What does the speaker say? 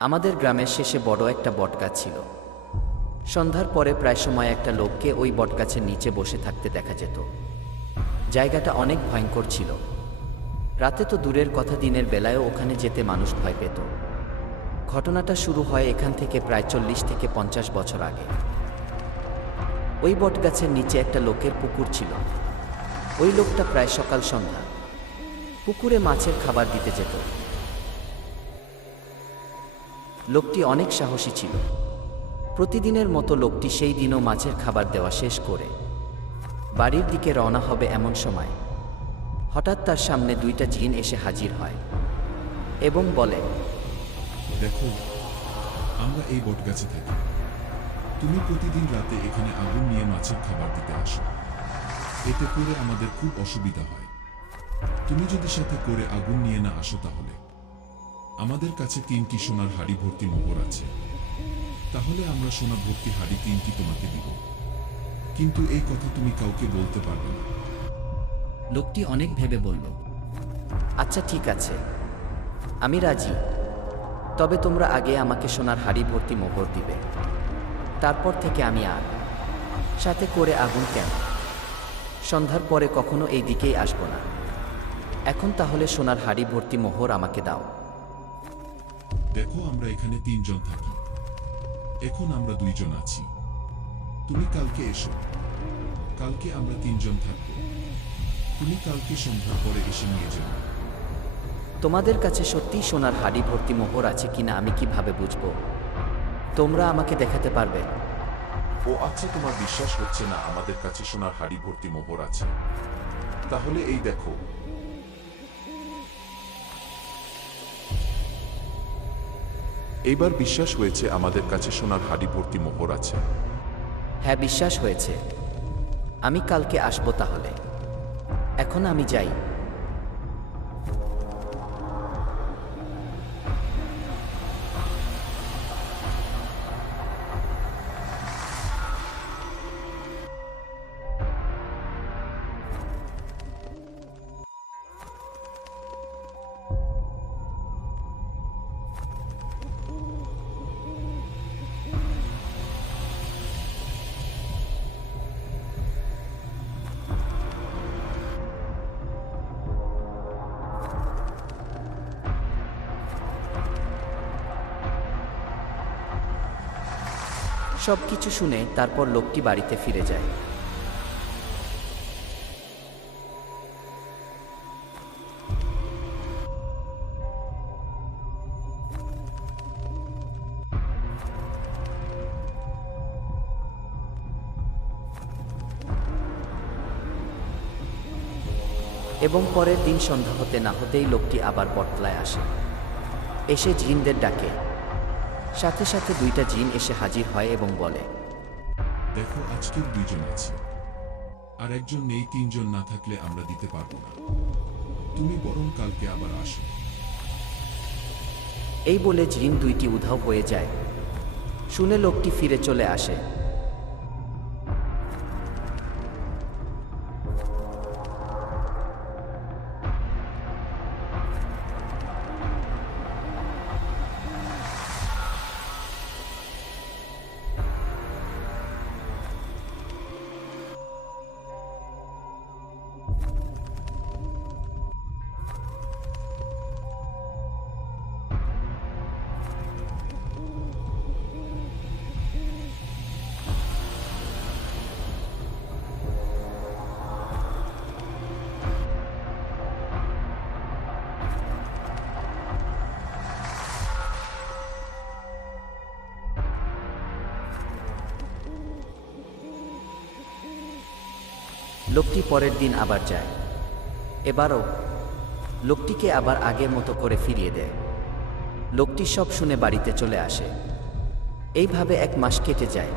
আমাদের গ্রামের শেষে বড় একটা বটগাছ ছিল। সন্ধ্যার পরে প্রায় সময় একটা লোককে ওই বটগাছের নিচে বসে থাকতে দেখা যেত। জায়গাটা অনেক ভয়ঙ্কর ছিল। রাতে তো দূরের কথা দিনের বেলায়ও ওখানে যেতে মানুষ ভয় পেত। ঘটনাটা শুরু হয় এখান থেকে প্রায় চল্লিশ থেকে পঞ্চাশ বছর আগে। ওই বটগাছের নিচে একটা লোকের পুকুর ছিল। ওই লোকটা প্রায় সকাল সন্ধ্যা। পুকুরে মাছের খাবার দিতে যেত। লোকটি অনেক সাহসী ছিল। প্রতিদিনের মতো লোকটি সেই দিনও মাছের খাবার দেওয়া শেষ করে। বাড়ির দিকে রওনা হবে এমন সময়। হঠাৎ তার সামনে দুইটা জিন এসে হাজির হয় এবং বলে, দেখো, আমরা এই বটগাছে থাকি। তুমি প্রতিদিন রাতে এখানে আগুন নিয়ে মাছের খাবার দিতে আসো। এতে করে আমাদের খুব অসুবিধা হয়। তুমি যদি সাথে করে আগুন নিয়ে না আসো তাহলে? আমাদের কাছে তিনটি সোনার হাড়ি ভর্তি মোহর আছে। তাহলে আমরা সোনা ভর্তি হাড়ি তিনটি তোমাকে দিব। কিন্তু এই কথা তুমি কাউকে বলতে পারবে না। লোকটি অনেক ভেবে বলল আচ্ছা ঠিক আছে। আমি রাজি। তবে তোমরা আগে আমাকে সোনার হাড়ি ভর্তি মোহর দিবে। তারপর থেকে আমি আর। সাথে করে আগুন কেন? সন্ধ্যার পরে কখনো এই দিকেই আসব না। এখন তাহলে সোনার হাড়ি ভর্তি মোহর আমাকে দাও। দেখো আমরা এখানে তিনজন থাকি। এখন আমরা দুইজন আছি। তুমি কালকে এসো। কালকে আমরা তিনজন থাকব। তুমি কালকে সন্ধ্যার পরে এসে নিয়ে যাও। তোমাদের কাছে সত্যিই সোনার হাড়ি ভর্তি মোহর আছে কিনা আমি কীভাবে বুঝব? তোমরা আমাকে দেখাতে পারবে। ও আচ্ছা তোমার বিশ্বাস হচ্ছে না আমাদের কাছে সোনার হাড়ি ভর্তি মোহর আছে। তাহলে এই দেখো এইবার বিশ্বাস হয়েছে আমাদের কাছে সোনার হাড়ি ভর্তি মোহর আছে। হ্যাঁ বিশ্বাস হয়েছে। আমি কালকে আসব তাহলে। এখন আমি যাই। সব কিছু শুনে তারপর লোকটি বাড়িতে ফিরে যায়। এবং পরের দিন সন্ধ্যা হতে না হতেই লোকটি আবার বটতলায় আসে। এসে জিনদের ডাকে। সাথে সাথে দুইটা জিন এসে হাজির হয় এবং বলে দেখো আজকের দুইজন আছে। আর একজন নেই তিনজন না থাকলে আমরা দিতে পারব না। তুমি বরং কালকে আবার আসো। এই বলে জিন দুইটি উধাও হয়ে যায়। শুনে লোকটি ফিরে চলে আসে। লোকটি পরের দিন আবার যায়। এবারও লোকটিকে আবার আগের মতো করে ফিরিয়ে দেয়। লোকটি সব শুনে বাড়িতে চলে আসে। এইভাবে এক মাস কেটে যায়।